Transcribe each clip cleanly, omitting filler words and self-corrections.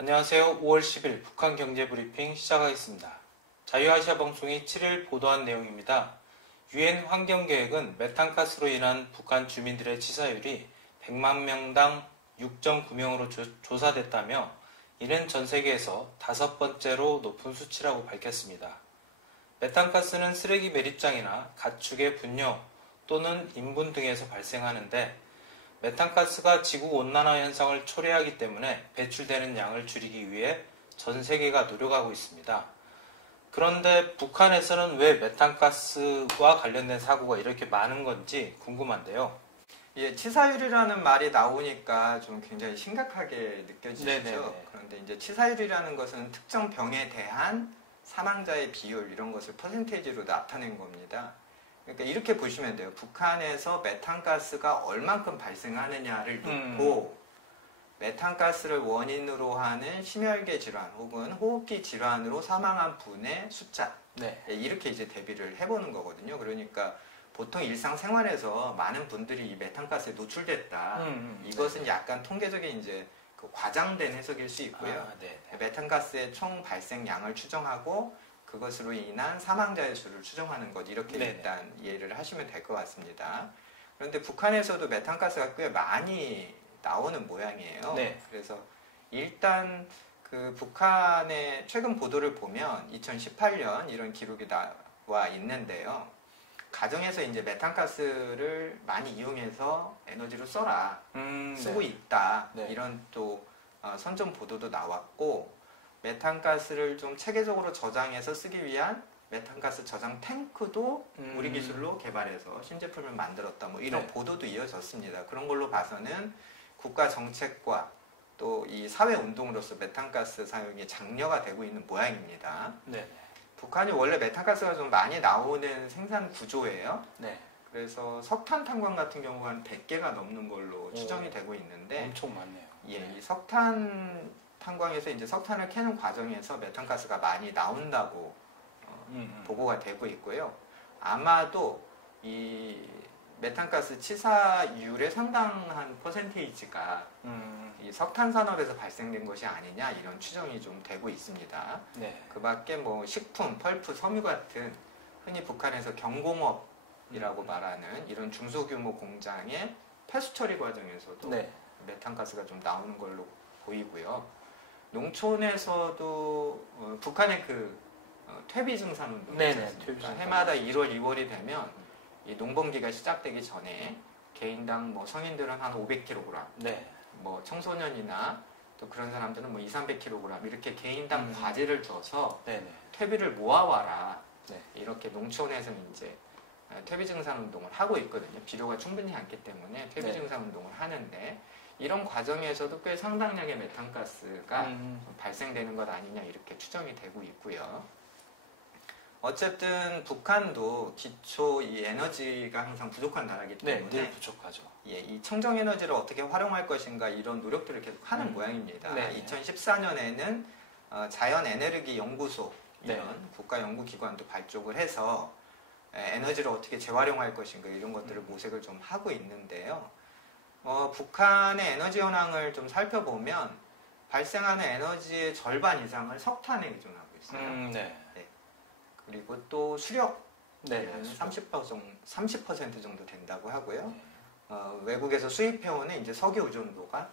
안녕하세요. 5월 10일 북한 경제브리핑 시작하겠습니다. 자유아시아 방송이 7일 보도한 내용입니다. 유엔 환경계획은 메탄가스로 인한 북한 주민들의 치사율이 100만 명당 6.9명으로 조사됐다며 이는 전 세계에서 5번째로 높은 수치라고 밝혔습니다. 메탄가스는 쓰레기 매립장이나 가축의 분뇨 또는 인분 등에서 발생하는데 메탄가스가 지구온난화 현상을 초래하기 때문에 배출되는 양을 줄이기 위해 전 세계가 노력하고 있습니다. 그런데 북한에서는 왜 메탄가스와 관련된 사고가 이렇게 많은 건지 궁금한데요. 예, 치사율이라는 말이 나오니까 좀 굉장히 심각하게 느껴지시죠? 네네네. 그런데 이제 치사율이라는 것은 특정 병에 대한 사망자의 비율 이런 것을 퍼센테이지로 나타낸 겁니다. 그러니까 이렇게 보시면 돼요. 북한에서 메탄가스가 얼만큼 발생하느냐를 놓고 메탄가스를 원인으로 하는 심혈계 질환 혹은 호흡기 질환으로 사망한 분의 숫자 이렇게 이제 대비를 해보는 거거든요. 그러니까 보통 일상생활에서 많은 분들이 이 메탄가스에 노출됐다. 이것은 약간 통계적인 이제 그 과장된 해석일 수 있고요. 메탄가스의 총 발생량을 추정하고 그것으로 인한 사망자의 수를 추정하는 것 이렇게 일단 이해를 하시면 될 것 같습니다. 그런데 북한에서도 메탄가스가 꽤 많이 나오는 모양이에요. 그래서 일단 그 북한의 최근 보도를 보면 2018년 이런 기록이 나와 있는데요. 가정에서 이제 메탄가스를 많이 이용해서 에너지로 써라, 쓰고 있다 이런 또 선전 보도도 나왔고. 메탄가스를 좀 체계적으로 저장해서 쓰기 위한 메탄가스 저장 탱크도 우리 기술로 개발해서 신제품을 만들었다. 뭐 이런 보도도 이어졌습니다. 그런 걸로 봐서는 국가 정책과 또 이 사회 운동으로서 메탄가스 사용이 장려가 되고 있는 모양입니다. 북한이 원래 메탄가스가 좀 많이 나오는 생산 구조예요. 그래서 석탄 탄광 같은 경우가 한 100개가 넘는 걸로 추정이 되고 있는데 엄청 많네요. 이 석탄 탄광에서 이제 석탄을 캐는 과정에서 메탄가스가 많이 나온다고 보고가 되고 있고요. 아마도 이 메탄가스 치사율의 상당한 퍼센테이지가 이 석탄 산업에서 발생된 것이 아니냐 이런 추정이 좀 되고 있습니다. 그 밖에 뭐 식품, 펄프, 섬유 같은 흔히 북한에서 경공업이라고 말하는 이런 중소규모 공장의 폐수 처리 과정에서도 메탄가스가 좀 나오는 걸로 보이고요. 농촌에서도 북한의 그 퇴비 증산 운동 그러니까 해마다 1월, 2월이 되면 이 농번기가 시작되기 전에 개인당 뭐 성인들은 한 500kg, 뭐 청소년이나 또 그런 사람들은 뭐 2, 300kg 이렇게 개인당 과제를 줘서 퇴비를 모아와라. 이렇게 농촌에서는 이제 퇴비 증산 운동을 하고 있거든요. 비료가 충분히 않기 때문에 퇴비 증산 운동을 하는데. 이런 과정에서도 꽤 상당량의 메탄가스가 발생되는 것 아니냐 이렇게 추정이 되고 있고요. 어쨌든 북한도 기초 이 에너지가 항상 부족한 나라이기 때문에 늘 부족하죠. 이 청정 에너지를 어떻게 활용할 것인가 이런 노력들을 계속 하는 모양입니다. 2014년에는 자연 에너지 연구소 이런 국가 연구기관도 발족을 해서 에너지를 어떻게 재활용할 것인가 이런 것들을 모색을 좀 하고 있는데요. 북한의 에너지 현황을 좀 살펴보면 발생하는 에너지의 절반 이상을 석탄에 의존하고 있어요. 그리고 또 수력 30% 정도 된다고 하고요. 외국에서 수입해오는 이제 석유 의존도가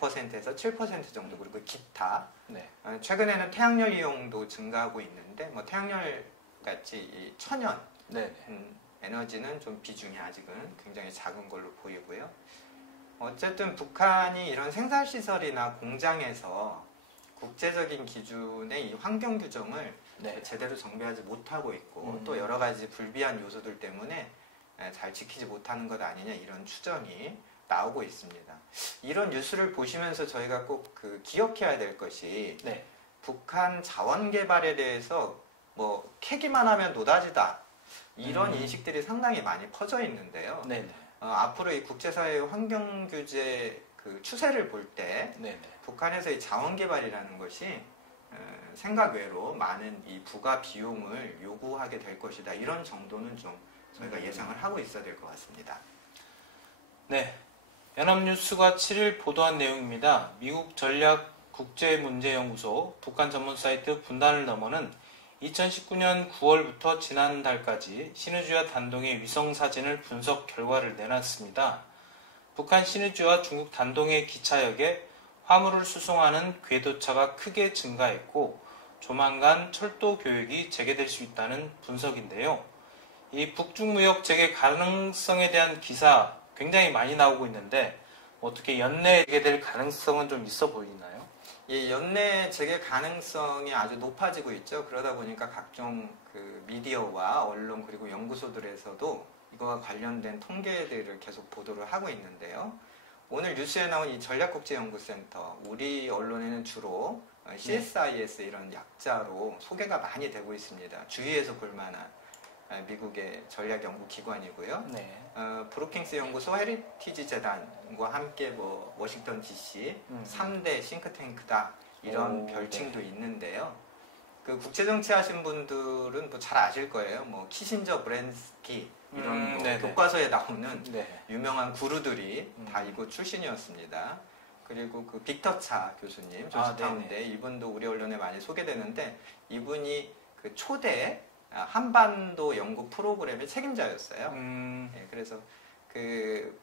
6%에서 7% 정도 그리고 기타. 최근에는 태양열 이용도 증가하고 있는데 뭐 태양열 같이 이 천연 에너지는 좀 비중이 아직은 굉장히 작은 걸로 보이고요. 어쨌든 북한이 이런 생산시설이나 공장에서 국제적인 기준의 이 환경 규정을 제대로 정비하지 못하고 있고 또 여러 가지 불비한 요소들 때문에 잘 지키지 못하는 것 아니냐 이런 추정이 나오고 있습니다. 이런 뉴스를 보시면서 저희가 꼭 그 기억해야 될 것이 북한 자원 개발에 대해서 뭐 캐기만 하면 노다지다 이런 인식들이 상당히 많이 퍼져 있는데요. 앞으로 이 국제사회의 환경 규제 그 추세를 볼 때 북한에서의 자원 개발이라는 것이 생각 외로 많은 이 부가 비용을 요구하게 될 것이다. 이런 정도는 좀 저희가 예상을 하고 있어야 될 것 같습니다. 연합뉴스가 7일 보도한 내용입니다. 미국 전략 국제문제연구소 북한 전문 사이트 분단을 넘어는 2019년 9월부터 지난달까지 신의주와 단동의 위성 사진을 분석 결과를 내놨습니다. 북한 신의주와 중국 단동의 기차역에 화물을 수송하는 궤도차가 크게 증가했고 조만간 철도 교역이 재개될 수 있다는 분석인데요. 이 북중무역 재개 가능성에 대한 기사 굉장히 많이 나오고 있는데 어떻게 연내 재개될 가능성은 좀 있어 보이나요? 예, 연내 재개 가능성이 아주 높아지고 있죠. 그러다 보니까 각종 그 미디어와 언론 그리고 연구소들에서도 이거와 관련된 통계들을 계속 보도를 하고 있는데요. 오늘 뉴스에 나온 이 전략국제연구센터, 우리 언론에는 주로 CSIS 이런 약자로 소개가 많이 되고 있습니다. 주위에서 볼만한 미국의 전략연구기관이고요. 네. 브루킹스 연구소 헤리티지 재단과 함께 뭐 워싱턴 DC 3대 싱크탱크다 이런 별칭도 있는데요. 그 국제정치 하신 분들은 뭐 잘 아실 거예요. 뭐 키신저, 브랜스키 이런 뭐 교과서에 나오는 유명한 구루들이 다 이곳 출신이었습니다. 그리고 그 빅터 차 교수님, 조지타운대 이분도 우리 언론에 많이 소개되는데 이분이 그 초대 한반도 연구 프로그램의 책임자였어요. 그래서 그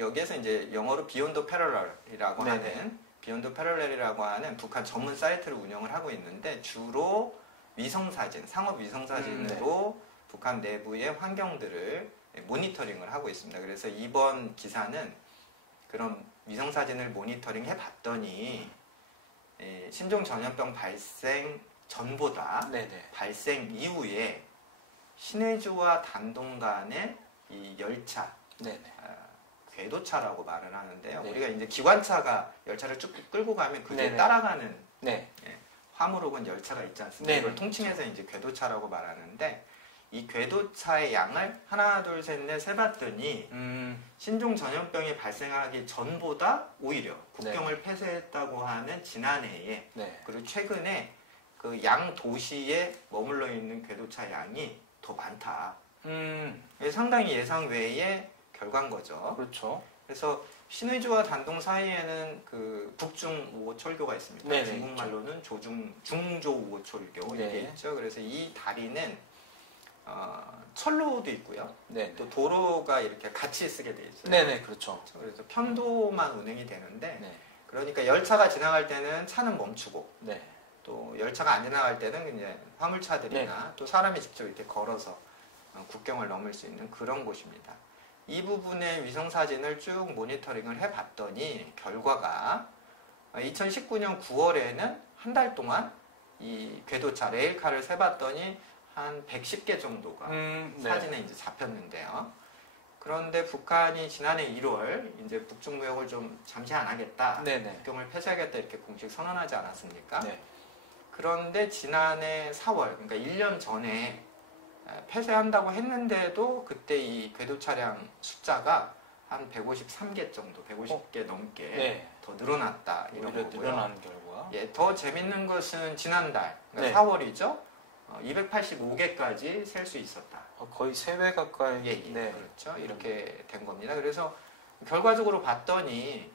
여기에서 이제 영어로 비욘드 패러럴이라고 하는 비욘드 패러럴이라고 하는 북한 전문 사이트를 운영을 하고 있는데 주로 위성사진, 상업 위성사진으로 북한 내부의 환경들을 모니터링을 하고 있습니다. 그래서 이번 기사는 그런 위성사진을 모니터링 해봤더니 신종 전염병 발생 전보다 발생 이후에 신의주와 단동 간의 이 열차, 궤도차라고 말을 하는데요. 우리가 이제 기관차가 열차를 쭉 끌고 가면 그게 따라가는 화물 혹은 열차가 있지 않습니까? 이걸 통칭해서 이제 궤도차라고 말하는데 이 궤도차의 양을 하나, 둘, 셋, 넷 세봤더니 신종 전염병이 발생하기 전보다 오히려 국경을 폐쇄했다고 하는 지난해에 그리고 최근에 그 양 도시에 머물러 있는 궤도차 양이 더 많다. 상당히 예상 외의 결과인 거죠. 그렇죠. 그래서 신의주와 단동 사이에는 그 북중 우호철교가 있습니다. 중국말로는 중조 우호철교 이게 있죠. 그래서 이 다리는 철로도 있고요. 또 도로가 이렇게 같이 쓰게 돼 있어요. 그렇죠. 그래서 편도만 운행이 되는데 그러니까 열차가 지나갈 때는 차는 멈추고 또 열차가 안 지나갈 때는 이제 화물차들이나 또 사람이 직접 이렇게 걸어서 국경을 넘을 수 있는 그런 곳입니다. 이 부분의 위성사진을 쭉 모니터링을 해봤더니 결과가 2019년 9월에는 한 달 동안 이 궤도차 레일카를 세봤더니 한 110개 정도가 사진에 이제 잡혔는데요. 그런데 북한이 지난해 1월 이제 북중무역을 좀 잠시 안 하겠다, 국경을 폐쇄하겠다 이렇게 공식 선언하지 않았습니까? 그런데 지난해 4월, 그러니까 1년 전에 폐쇄한다고 했는데도 그때 이 궤도 차량 숫자가 한 153개 정도, 150개 넘게 더 늘어났다 이런 거고요. 늘어난 결과. 더 재밌는 것은 지난달, 그러니까 4월이죠. 285개까지 셀 수 있었다. 거의 3배 가까이. 그렇죠. 이렇게 된 겁니다. 그래서 결과적으로 봤더니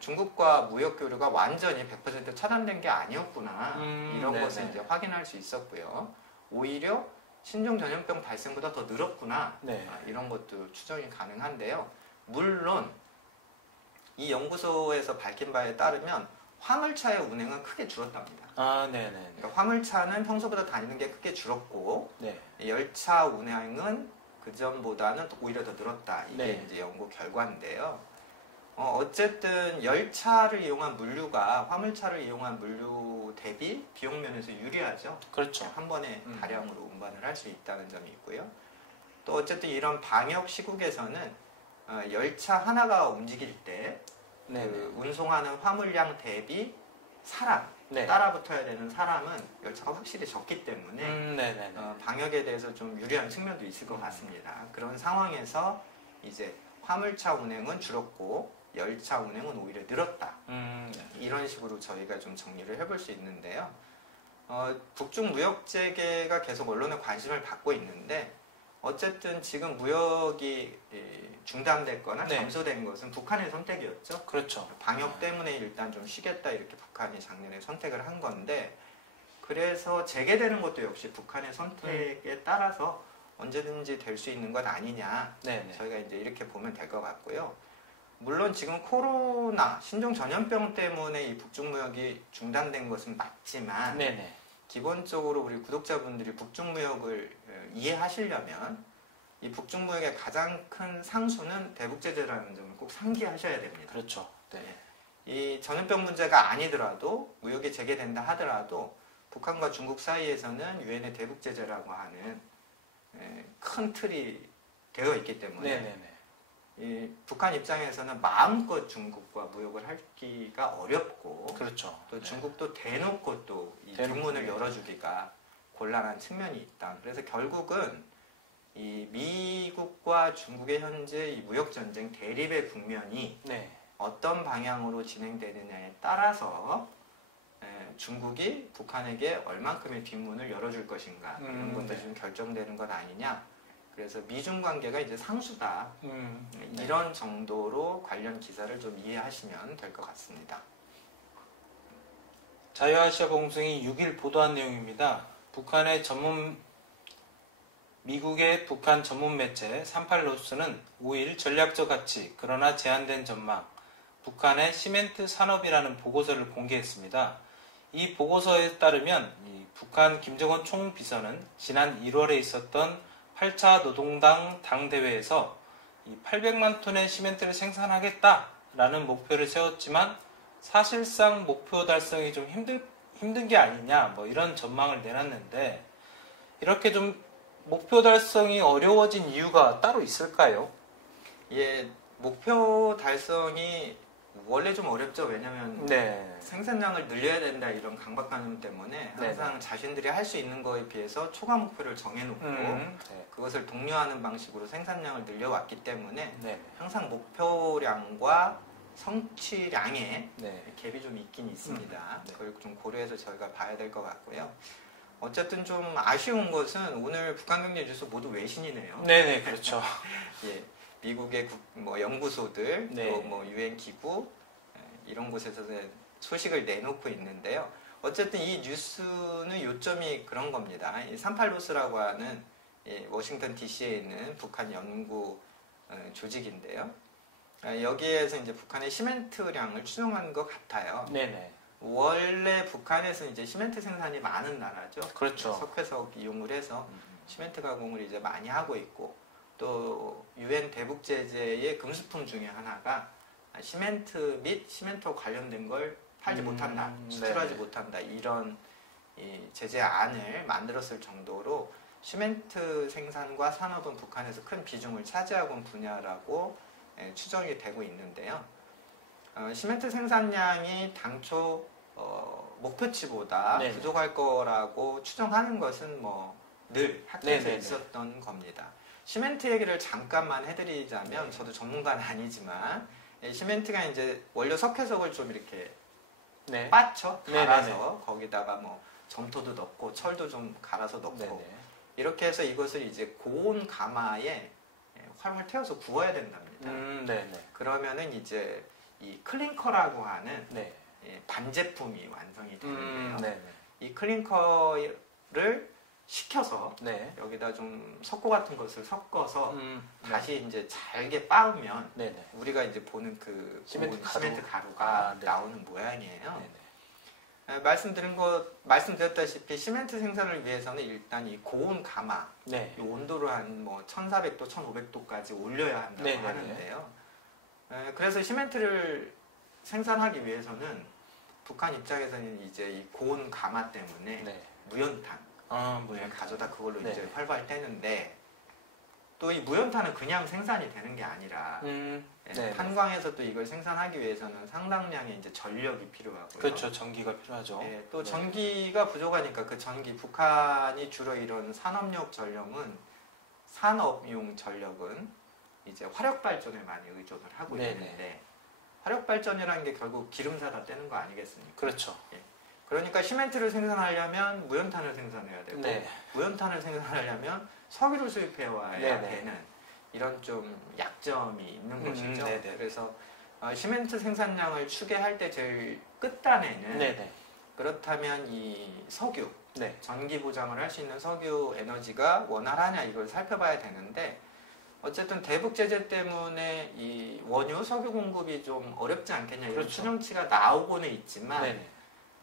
중국과 무역 교류가 완전히 100% 차단된 게 아니었구나. 이런 것을 이제 확인할 수 있었고요. 오히려 신종 전염병 발생보다 더 늘었구나. 이런 것도 추정이 가능한데요. 물론 이 연구소에서 밝힌 바에 따르면 화물차의 운행은 크게 줄었답니다. 그러니까 화물차는 평소보다 다니는 게 크게 줄었고 열차 운행은 그전보다는 오히려 더 늘었다. 이게 이제 연구 결과인데요. 어쨌든 열차를 이용한 물류가 화물차를 이용한 물류 대비 비용 면에서 유리하죠. 그렇죠. 한 번에 다량으로 운반을 할 수 있다는 점이 있고요. 또 어쨌든 이런 방역 시국에서는 열차 하나가 움직일 때 그 운송하는 화물량 대비 사람, 따라붙어야 되는 사람은 열차가 확실히 적기 때문에 방역에 대해서 좀 유리한 측면도 있을 것 같습니다. 그런 상황에서 이제 화물차 운행은 줄었고 열차 운행은 오히려 늘었다. 이런 식으로 저희가 좀 정리를 해볼 수 있는데요. 북중 무역 재개가 계속 언론의 관심을 받고 있는데 어쨌든 지금 무역이 중단됐거나 네. 감소된 것은 북한의 선택이었죠. 그렇죠. 방역 때문에 일단 좀 쉬겠다 이렇게 북한이 작년에 선택을 한 건데, 그래서 재개되는 것도 역시 북한의 선택에 따라서 언제든지 될 수 있는 것 아니냐. 네네. 저희가 이제 이렇게 보면 될 것 같고요. 물론 지금 코로나 신종 전염병 때문에 이 북중 무역이 중단된 것은 맞지만, 네네. 기본적으로 우리 구독자분들이 북중 무역을 이해하시려면 이 북중 무역의 가장 큰 상수는 대북 제재라는 점을 꼭 상기하셔야 됩니다. 그렇죠. 네. 이 전염병 문제가 아니더라도 무역이 재개된다 하더라도 북한과 중국 사이에서는 유엔의 대북 제재라고 하는 큰 틀이 되어 있기 때문에 네네네. 이 북한 입장에서는 마음껏 중국과 무역을 하기가 어렵고, 그렇죠. 또 네. 중국도 대놓고 또 이 대놓고, 뒷문을 네. 열어주기가 곤란한 측면이 있다. 그래서 결국은 이 미국과 중국의 현재 이 무역 전쟁 대립의 국면이 네. 어떤 방향으로 진행되느냐에 따라서 중국이 북한에게 얼만큼의 뒷문을 열어줄 것인가, 이런 것들이 네. 좀 결정되는 것 아니냐. 그래서 미중 관계가 이제 상수다. 네. 이런 정도로 관련 기사를 좀 이해하시면 될 것 같습니다. 자유아시아 봉송이 6일 보도한 내용입니다. 미국의 북한 전문 매체 38로스는 5일 전략적 가치 그러나 제한된 전망 북한의 시멘트 산업이라는 보고서를 공개했습니다. 이 보고서에 따르면 북한 김정은 총비서는 지난 1월에 있었던 8차 노동당 당대회에서 800만 톤의 시멘트를 생산하겠다라는 목표를 세웠지만 사실상 목표 달성이 좀 힘든 게 아니냐, 뭐 이런 전망을 내놨는데, 이렇게 좀 목표 달성이 어려워진 이유가 따로 있을까요? 예, 목표 달성이 원래 좀 어렵죠. 왜냐하면 네. 생산량을 늘려야 된다 이런 강박관념 때문에 항상 자신들이 할 수 있는 거에 비해서 초과 목표를 정해놓고 네. 그것을 독려하는 방식으로 생산량을 늘려왔기 때문에 네. 항상 목표량과 성취량에 네. 갭이 좀 있긴 있습니다. 네. 그걸 좀 고려해서 저희가 봐야 될 것 같고요. 어쨌든 좀 아쉬운 것은 오늘 북한 경제 뉴스 모두 외신이네요. 네네, 그렇죠. 예, 미국의 연구소들, 네. 또 뭐 유엔 기구 이런 곳에서 소식을 내놓고 있는데요. 어쨌든 이 뉴스는 요점이 그런 겁니다. 이 38로스라고 하는 워싱턴 DC에 있는 북한 연구 조직인데요. 여기에서 이제 북한의 시멘트량을 추정한 것 같아요. 네네. 원래 북한에서는 이제 시멘트 생산이 많은 나라죠. 그렇죠. 석회석 이용을 해서 시멘트 가공을 이제 많이 하고 있고, 또 유엔 대북 제재의 금수품 중에 하나가 시멘트 및 시멘트와 관련된 걸 팔지 못한다, 수출하지 못한다, 이런 이 제재안을 만들었을 정도로 시멘트 생산과 산업은 북한에서 큰 비중을 차지하고 있는 분야라고 추정이 되고 있는데요. 시멘트 생산량이 당초 목표치보다 네네. 부족할 거라고 추정하는 것은 뭐 늘 학계에서 네네네. 있었던 겁니다. 시멘트 얘기를 잠깐만 해드리자면, 네. 저도 전문가는 아니지만 시멘트가 이제 원료 석회석을 좀 이렇게 네. 빻죠. 갈아서 네네네. 거기다가 뭐 점토도 넣고 철도 좀 갈아서 넣고, 네네. 이렇게 해서 이것을 이제 고온 가마에 활용을 태워서 구워야 된답니다. 네네. 그러면은 이제 이 클링커라고 하는 네. 반제품이 완성이 되는데요. 네네. 이 클링커를 식혀서 네. 여기다 좀 석고 같은 것을 섞어서 네. 다시 이제 잘게 빻으면 네네. 우리가 이제 보는 그 시멘트 시멘트 가루. 가루가 네. 나오는 모양이에요. 네네. 말씀드렸다시피 시멘트 생산을 위해서는 일단 이 고온 가마, 네. 이 온도를 한 뭐 1400도, 1500도까지 올려야 한다고 네네네. 하는데요. 그래서 시멘트를 생산하기 위해서는 북한 입장에서는 이제 이 고온 가마 때문에 네. 무연탄, 무연탄. 가져다 그걸로 네. 이제 활발 떼는데, 또 이 무연탄은 그냥 생산이 되는 게 아니라 네. 탄광에서 또 이걸 생산하기 위해서는 상당량의 이제 전력이 필요하고요. 그렇죠. 전기가 필요하죠. 또 네. 전기가 부족하니까 그 전기, 북한이 주로 이런 산업용 전력은, 산업용 전력은 이제 화력 발전에 많이 의존을 하고 네네. 있는데, 화력 발전이라는 게 결국 기름 사다 떼는 거 아니겠습니까? 그렇죠. 그러니까 시멘트를 생산하려면 무연탄을 생산해야 되고 네. 무연탄을 생산하려면 석유를 수입해 와야 네네. 되는 이런 좀 약점이 있는 것이죠. 네네. 그래서 시멘트 생산량을 추계할 때 제일 끝단에는 네네. 그렇다면 이 석유, 네. 전기 보장을 할 수 있는 석유 에너지가 원활하냐 이걸 살펴봐야 되는데 어쨌든 대북 제재 때문에 이 원유 석유 공급이 좀 어렵지 않겠냐 이런 그렇죠. 추정치가 나오고는 있지만 네네.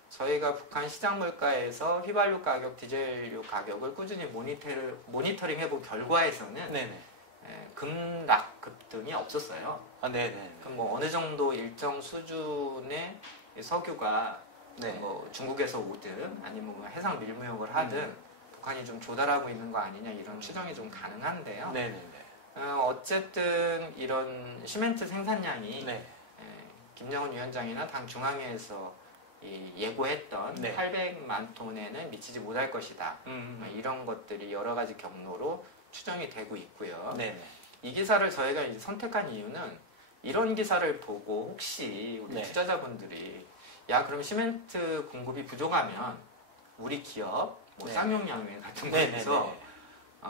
저희가 북한 시장 물가에서 휘발유 가격, 디젤유 가격을 꾸준히 모니터링 해본 결과에서는 네네. 급락 급등이 없었어요. 아, 네네. 그럼 뭐 어느 정도 일정 수준의 석유가 네. 뭐 중국에서 오든 아니면 뭐 해상 밀무역을 하든 북한이 좀 조달하고 있는 거 아니냐 이런 추정이 좀 가능한데요. 네네네. 어쨌든 이런 시멘트 생산량이 네. 김정은 위원장이나 당 중앙회에서 예고했던 네. 800만 톤에는 미치지 못할 것이다. 이런 것들이 여러 가지 경로로 추정이 되고 있고요. 네네. 이 기사를 저희가 이제 선택한 이유는 이런 기사를 보고 혹시 우리 네. 투자자분들이 야 그럼 시멘트 공급이 부족하면 우리 기업 뭐 네. 쌍용양행 같은 네네네. 곳에서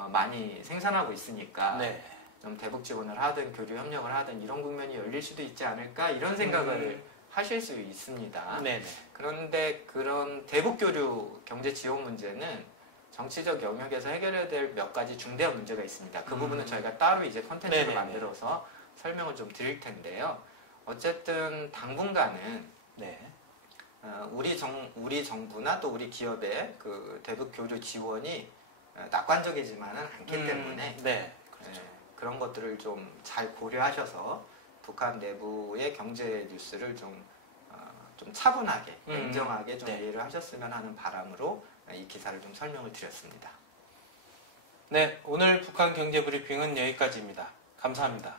많이 생산하고 있으니까 네. 좀 대북 지원을 하든 교류 협력을 하든 이런 국면이 열릴 수도 있지 않을까 이런 생각을 하실 수 있습니다. 네네. 그런데 그런 대북 교류 경제 지원 문제는 정치적 영역에서 해결해야 될 몇 가지 중대한 문제가 있습니다. 그 부분은 저희가 따로 이제 컨텐츠로 네네네. 만들어서 설명을 좀 드릴 텐데요. 어쨌든 당분간은 네. 우리 정부나 또 우리 기업의 그 대북 교류 지원이 낙관적이지만은 않기 때문에 네. 그렇죠. 그런 것들을 좀 잘 고려하셔서 북한 내부의 경제 뉴스를 좀 차분하게, 냉정하게 좀 네. 이해를 하셨으면 하는 바람으로 이 기사를 좀 설명을 드렸습니다. 네. 오늘 북한 경제 브리핑은 여기까지입니다. 감사합니다.